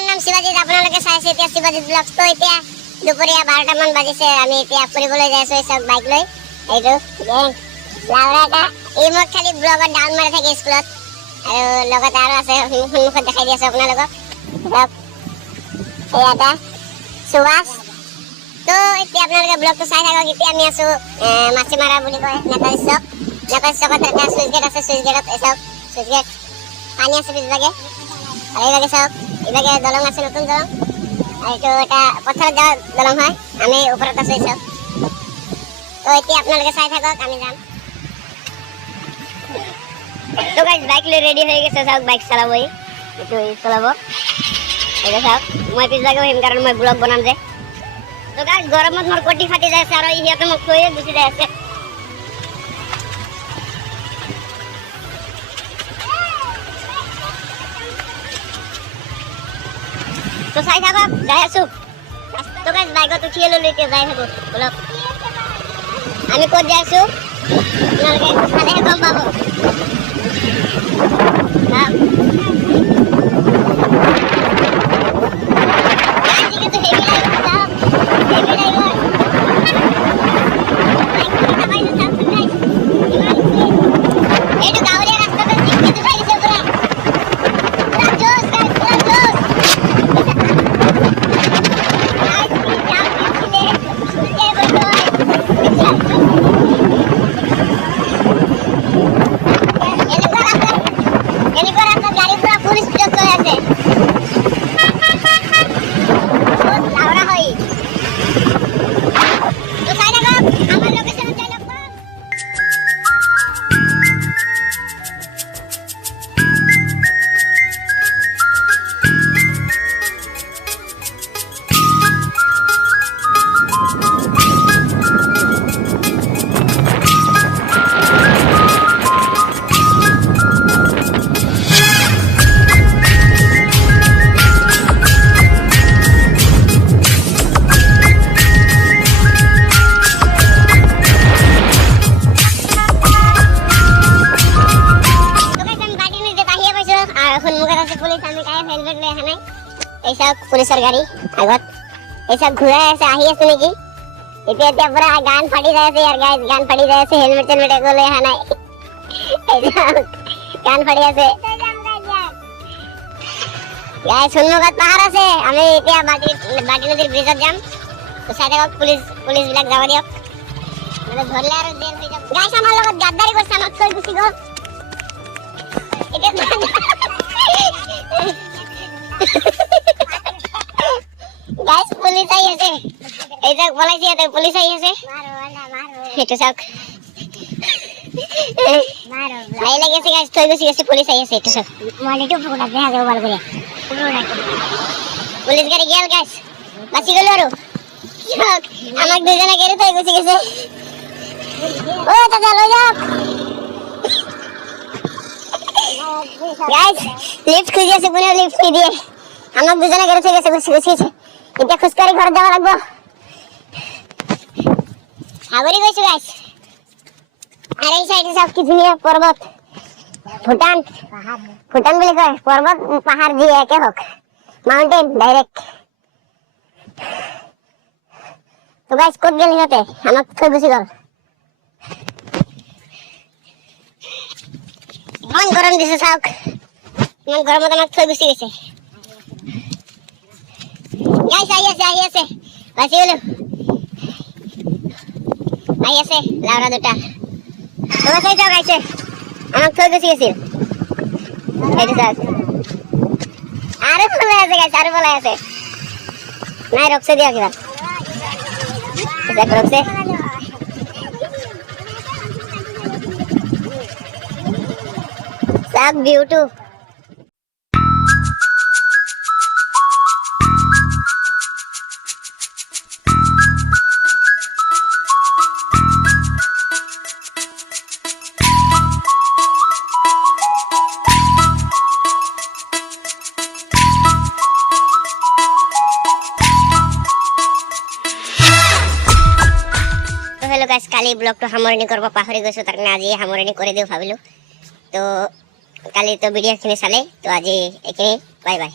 মোৰ নাম শিৱাজিত, আপোনালোকে চাই আছে এতিয়া শিৱাজিত ব্লগছ। তো এতিয়া দুপৰীয়া 12টা মান বাজিছে, আমি এতিয়া ফুৰিবলৈ যাই আছো চব বাইক লৈ। এইটো লাউৰাটা এই মোক খালি ব্লগত ডাউন মাৰি থাকে স্কুলত, আৰু লগতে আৰু আছে সন্মুখত দেখাই দি আছো আপোনালোকক। এটা সুভাষ। তো এতিয়া আপোনালোকে ব্লগটো চাই থাকক। এতিয়া আমি আছো মাছিমাৰা বুলি কয় নেতাজী চক। নেতাজী চকত এটা চুইচ গেট আছে, চুইচ গেটত চাওক, চুইচ গেট পানী আছে পিছভাগে, আৰু এইভাগে চাওক এইভাগে দলং আছে, নতুন দলং। আৰু এইটো এটা পথাৰত যোৱা দলং হয়, আমি ওপৰত আছো চাওক। তো এতিয়া আপোনালোকে চাই থাকক, আমি যাম। তো গাইজ বাইক লৈ ৰেডি হৈ গৈছে, চাওক বাইক চলাব, এইটো চলাব। এইটো চাওক, মই পিছভাগে আহিম কাৰণ মই ব্লগ বনাম যে। তো গাইজ গৰমত মোৰ কটি ফাটি যাই আছে, আৰু সিহঁতে মোক থৈয়ে গুচি যাই আছে। তো চাই থাকক, যাই আছো। তো গাইজ বাইকত উঠিয়ে ললো, এতিয়া যাই থাকো ব্লগ। আমি ক'ত যাই আছো আপোনালোকে চালেহে গম পাব। পুলিচৰ গাড়ী আগত এইসব ঘূৰাই আছে, আহি আছে নেকি? এতিয়া পুৰা গান ফাটি যাই আছে, ইয়াৰ গাইজ গান ফাটি যাই আছে। হেলমেট চেলমেট একো লৈ অহা নাই, গান ফাটি আছে। গাইজ সন্মুখত পাহাৰ আছে, আমি এতিয়া বাটি নদীৰ ব্ৰিজত যাম। চাই থাকক, পুলিচ বিলাক যাব দিয়ক, ধৰিলে আৰু জেল হৈ যাব। গাইজ আমাৰ লগত গাদ্দাৰী কৰিছে, আমাক থৈ গুচি গ'ল। গাইজ পুলিচ আহি আছে, এই যাক পলাইছে, ইয়াতে পুলিচ আহি আছে। সেইটো চাওক, ভাই লাগিছে গাইজ, থৈ গুচি গৈছে, পুলিচ আহি আছে। এইটো চাওক, পুলিচ গাড়ী গেল গাইজ, বাচি গলো আৰু। আমাক দুজনে গাড়ী থৈ গুচি গৈছে। ও দাদা লৈ যাওক গাইজ, লিফট খুঁজি আছে, কোনেও লিফট নিদিয়ে। আমাক দুজনে গাড়ী থৈ গৈছে, গুচি গৈছে। এতিয়া খোজকাঢ়ি ঘৰত যাব লাগিব। সাগৰি গৈছো গাইজ। আৰু এই চাইডে চাওক কি ধুনীয়া পৰ্বত, ভূটান বুলি কয়। পৰ্বত পাহাৰ যি একে হওক, মাউণ্টেইন ডাইৰেক্ট। তো গাইজ ক'ত গেল সিহঁতে? আমাক থৈ গুচি গ'ল। ইমান গৰম দিছে চাওক, ইমান গৰমত আমাক থৈ গুচি গৈছে। গাইজ আহি আছে, বাচি গলো। আহি আছে লাউৰা দুটা, তোমার চাই যাও গাইছে, আমাক থৈ গুচি গৈছিল। এইটো চাওক, আৰু পলাই আছে গাইছে, আৰু পলাই আছে। নাই ৰখছে দিয়া কিবা, ৰখছে। চাওক ভিউটো। हेलो गाइस, काली ब्लॉग तो सामरणी करब पाहरी गइছো, তাৰ কাৰণে আজি সামৰণি কৰি দিও ভাবিলো। তো কালি তো ভিডিঅ'খিনি চালে, তো আজি এখিনি বাই বাই।